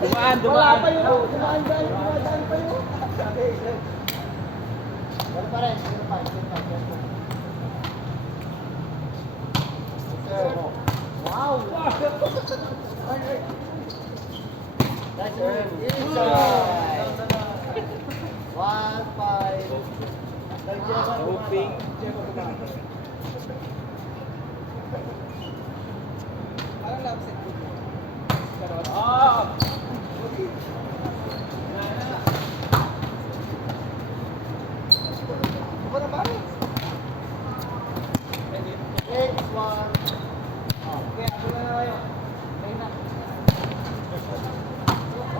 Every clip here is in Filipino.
Dumaan. Wala pa yun. Dumaan pa yun. Wala pa rin. Wow! That's inside. 1-5. Hoping. Parang lapset. Ah! Ano na ba? 6-1. Okay, ako na kayo.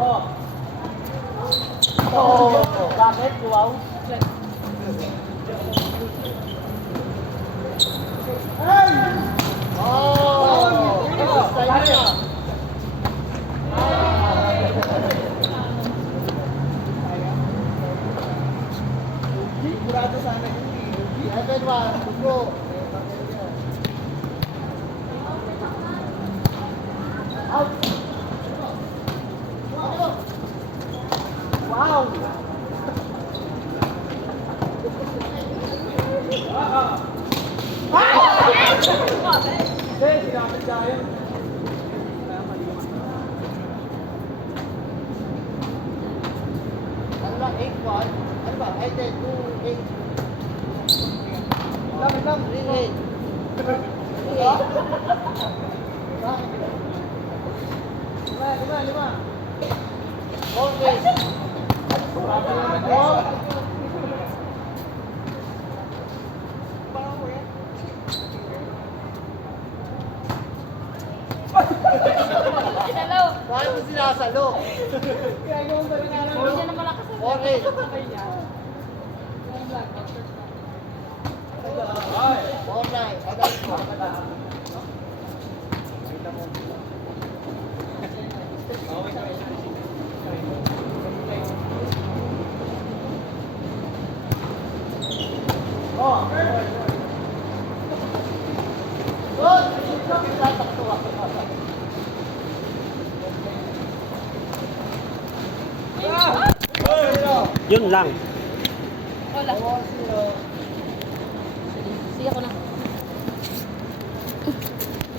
Oh. Oh, bakit? Wow. Hey! Oh! Sayang. Sigurado sana yun. 7-1. Go. Out. Wow! Sinapit tayo. Ano ba? 8-1? Ano ba? 2-8. Lang. 3-8. 5. 4-8. Hello. Bakit mo sinasalo? Hindi siya na malakas ang 4-8. sabay niya. 4-9. Agad ko. Oh! Good! Tataktuwa. Yun lang. Wala. Sige ako na.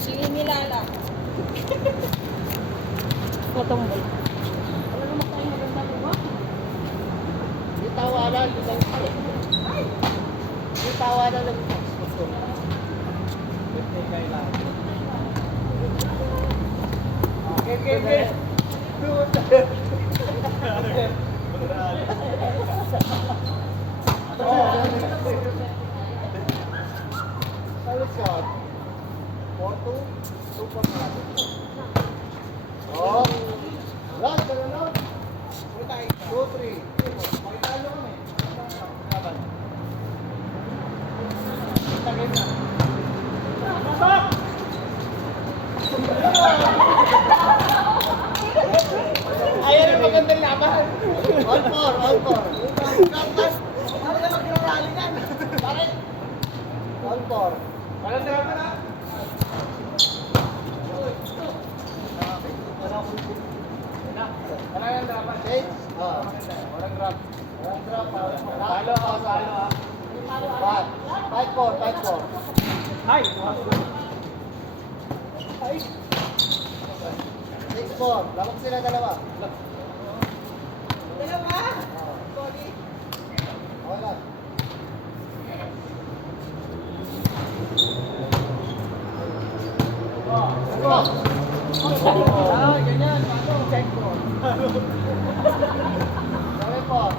Sige, nilala. Matumbol. Wala naman tayo maganda ko ba? Di tawanan. Di tawanan ng Okay. Salusot. 4-2. 2-4. Oh. Run, run. 2-3. Makitalo kami. Laban. Tagay na. Pasok! Ayaw na magandang laban. All four. Kaptas. Ano na magrarally yan? Bakit? All four. Walang drama na. Wala yung drama. Eight. Walang drop. Walang drop. Talo ah. 5-4. Hi! 6-4. Lamok sila dalawa. Dalawa? Sorry. Okay lang. Ganyan. Check ko. 7-4.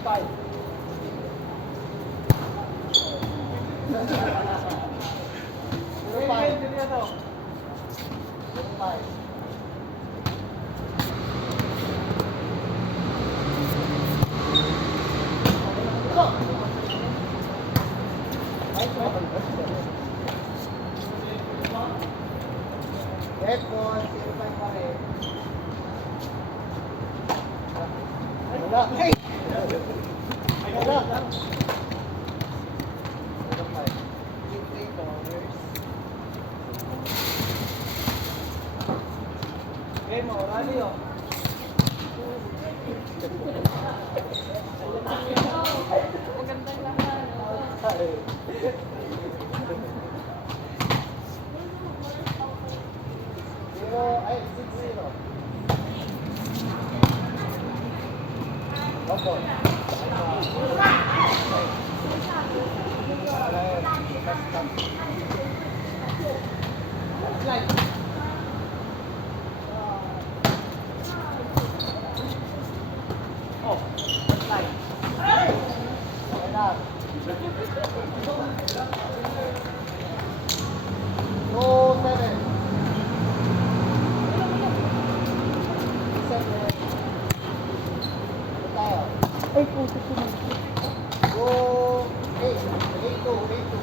Five. Zero five. Juliano. Zero five. Red ball, 0-5 pa rin. Wala. Hey! Wala. 0-5. Game mo, rally oh. Magandang lahat. Zero, ay, 6-0. Opo. Oh, slide. Okay na. 2-7. 7. Tayo. Ay, puto ko na. 8. 8-2. 8-2.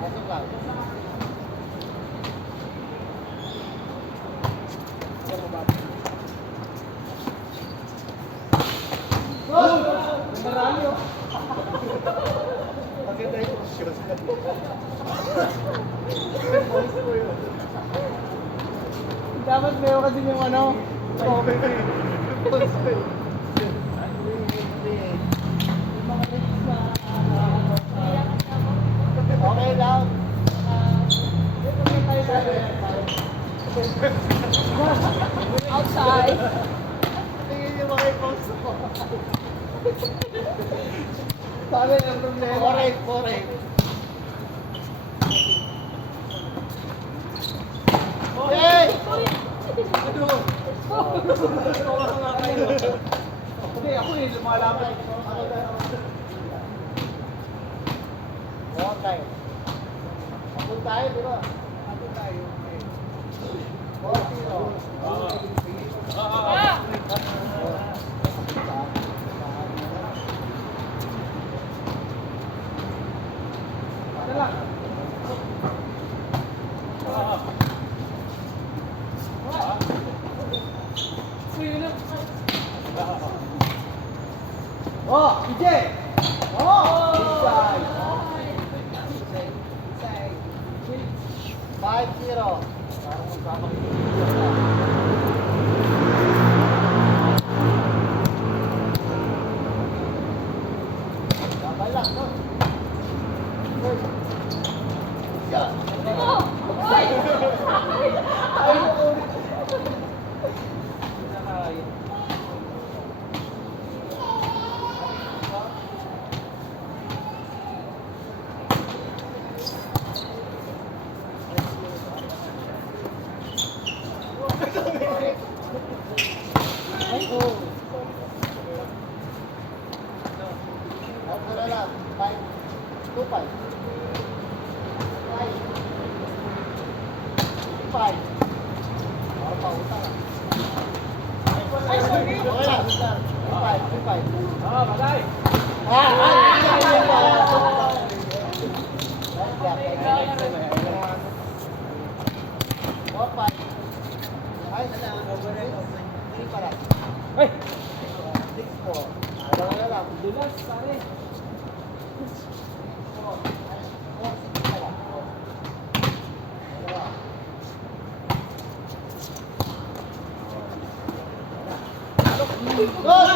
Pasok lang. Goal! Rally oh. Maganda yung shoes. Dapat meron ka din yung ano. Okay. Okay lang. Outside. Tingin niyo mga i-post ko. Sabi ang problema. Correct, correct. Hey! Ano? Tawa nga kayo. Hindi, ako eh, lumalaban. Okay. Apun tayo, di ba? Ako tayo. 4-0. Ano lang? Oh, PJ! Oh! Inside. 5-0. Parang magkama Sabay lang, no? Good. Yeah. Ay, mo ulit. Ako na lang. 5-2-5. 5. Para pa utang. Ay, sorry. Okay lang. 2-5. Ah, bagay. Ay, hindi pala. Ay! 6-4. Ayaw na lang. Dulas, pare. Good!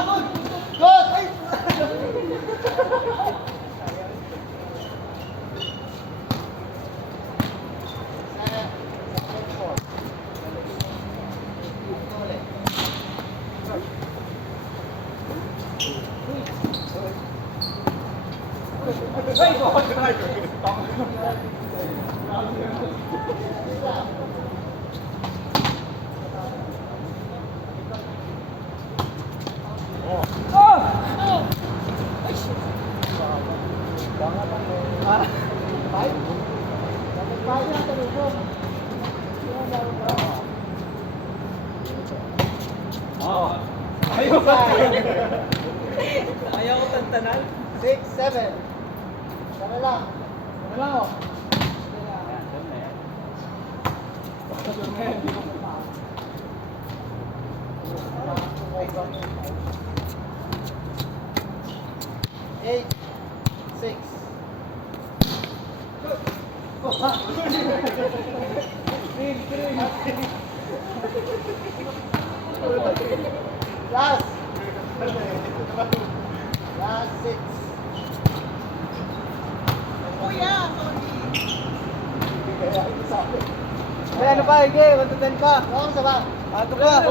Good! Five? Dapat five na talubog. Ayaw ba? Ayaw ko tantanan. 6, 7. Sana lang. Ano lang oh? Eight, 6. Last. Last 6. Ay, ano pa? Hige, 1 to 10 pa. Ano sa ba? Ato pa.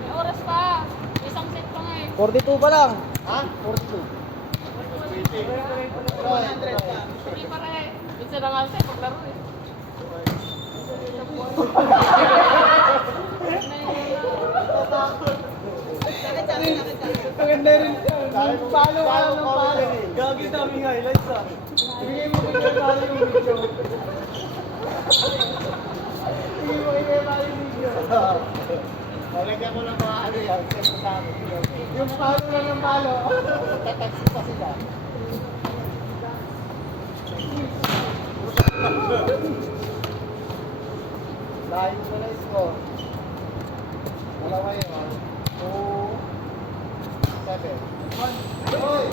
May oras pa. Isang set pa nga eh. 42 pa lang. Ha? 42. 100 pa. Hindi pa rin. Minsan na nga siya paglaro eh. Maganda rin siya. Palo ka lang ng palo. Gagi daming highlights ah. Bigay mo kay palo yung video. Bigay mo kay palo yung video. Lalagyan ko ng mga ano yan. Kasi sa akin. Yung palo lang ng palo. Tatext pa sila. Layo mo na score. Dalawa yun. 2, 7. Hoy! 7.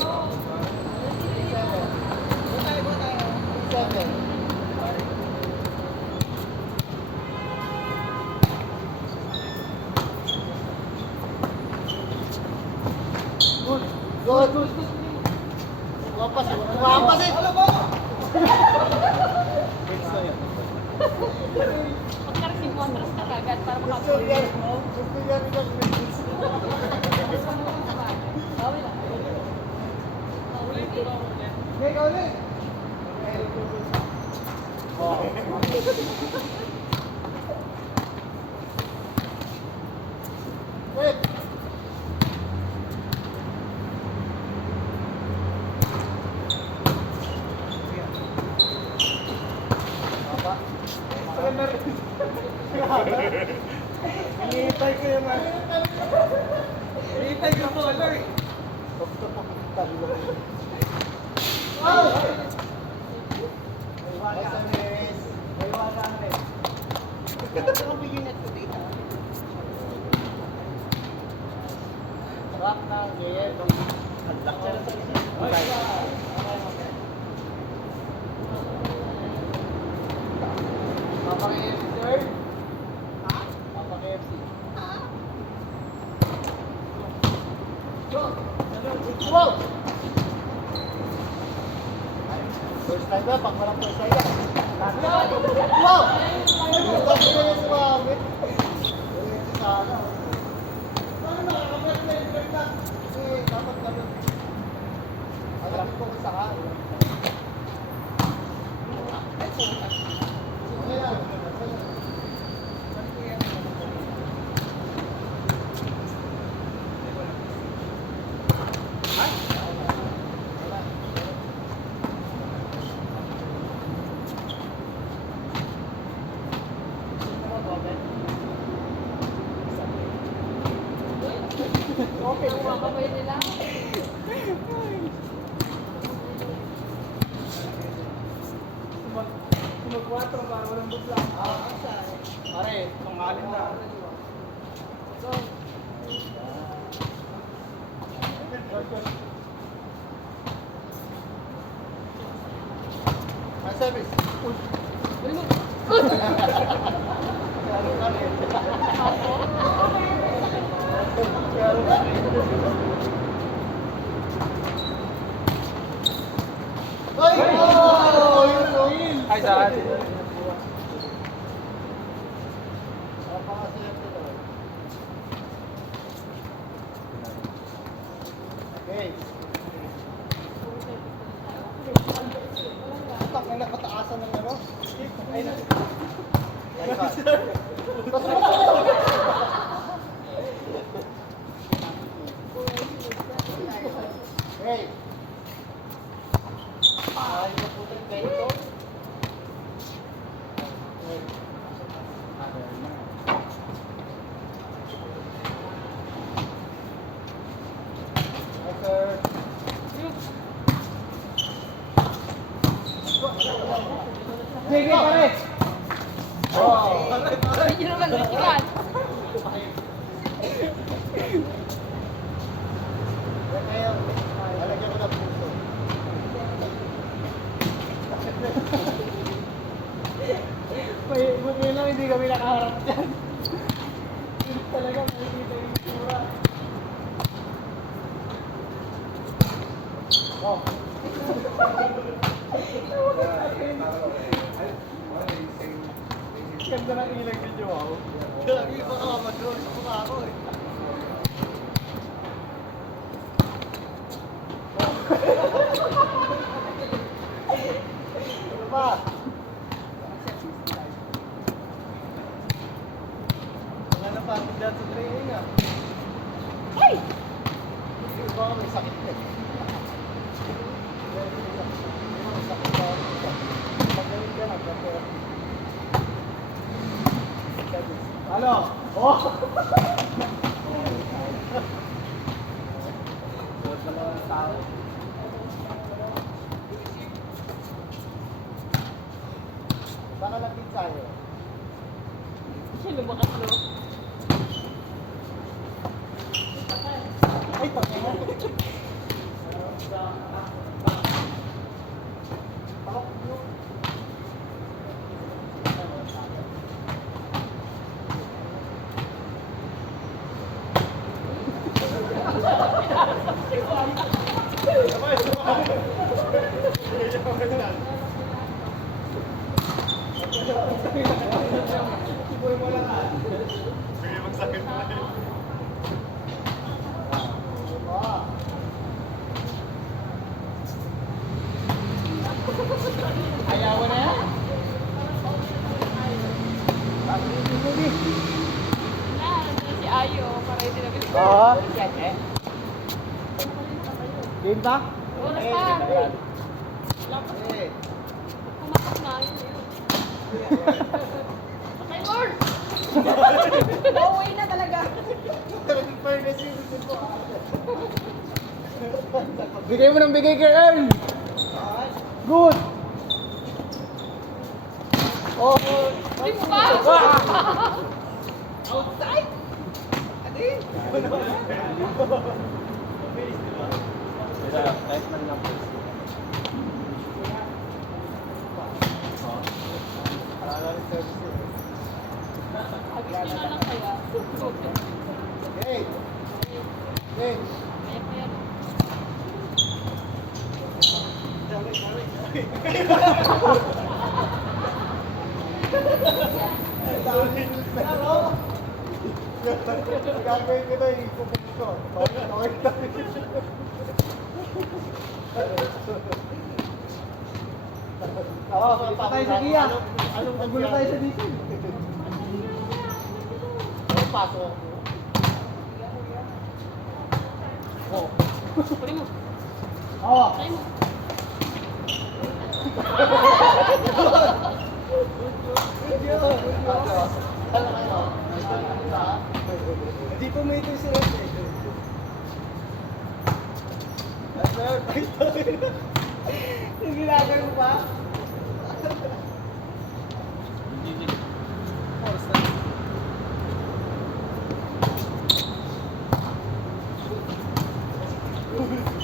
7. Good. Good. Wampas eh. Wampas eh. Ano ba? Pagkarasing mo, atras ka kagad para Gusto makapuli. yan. Gusto yan rin ang minutes. Bawi lang. Ulit eh. Hindi, ikaw ulit. Wait. Maganda rin. Hinihintay ko yung ano. Hinihintay ko po, ano eh. Wow! SMS. May 100. Sarap na, Jayen. Papa KFC, sir. Papa KFC. Wow! First time ba? Pag walang first time. Wow! Ito ko na si Mami. Sana. Paano nakakapag-break na? Kasi dapat ganun. Alam ko kung saan. Ayan. Okay. Makakabay nila. Mag-4 para walang bugla. Pare, tunggalin na. My service. Hoy! Oh, yun. Ay, sa atin. Okay. Tak na pataasan ng ano? Ay na. sige, pare. Medyo naman nasikat. Yan ngayon, lalagyan ko ng puso. Buti lang hindi kami nakaharap dyan. Talaga, makikita yung itsura. Oh. Ganda ng ilang video ako. Lagi baka mag-roll sa mukha ko eh. Ano ba? Mga napagod dyan sa training ah. Ay! Kasi baka may sakit na eh. May sakit ba ako dito? Magaling ka na, pero... Ano? Oh! Baka lapit tayo. Siya lumakas, no? Ay, pagkaya. Ayaw mo na yan? Nandiyan si Ayo, para hindi namin. Oo. Game ba? Wala pa. Lapas na. Eh, Pumakas na. Yun, yun. Okay, Lord! No way na talaga. talagang fairness yun dito po. Bigay mo ng bigay kay Earl. Good. Oh. Hindi mo ba? Outside? Adi? Kahit man lang po. Agis nyo na lang kaya. Hey! Hey! Kaya pa yan. Gagawin ko na yung ipupong ko. Oo, punta tayo sa Gia. Anong Magulo tayo sa dito. Anong paso? Oh. Kunin mo. Oo. Try mo. Ano kayo? Hindi po may ito si Red. Yung ginagano pa?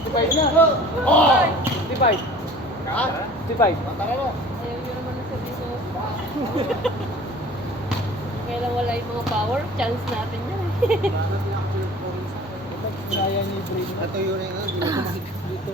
Divide na. Oh! Divide. Ha? Divide. Tara mo. Ayaw nyo naman na serviso. Kaya lang wala yung mga power. Chance natin yan. Kaya ni Brain. Ito yun yung dito.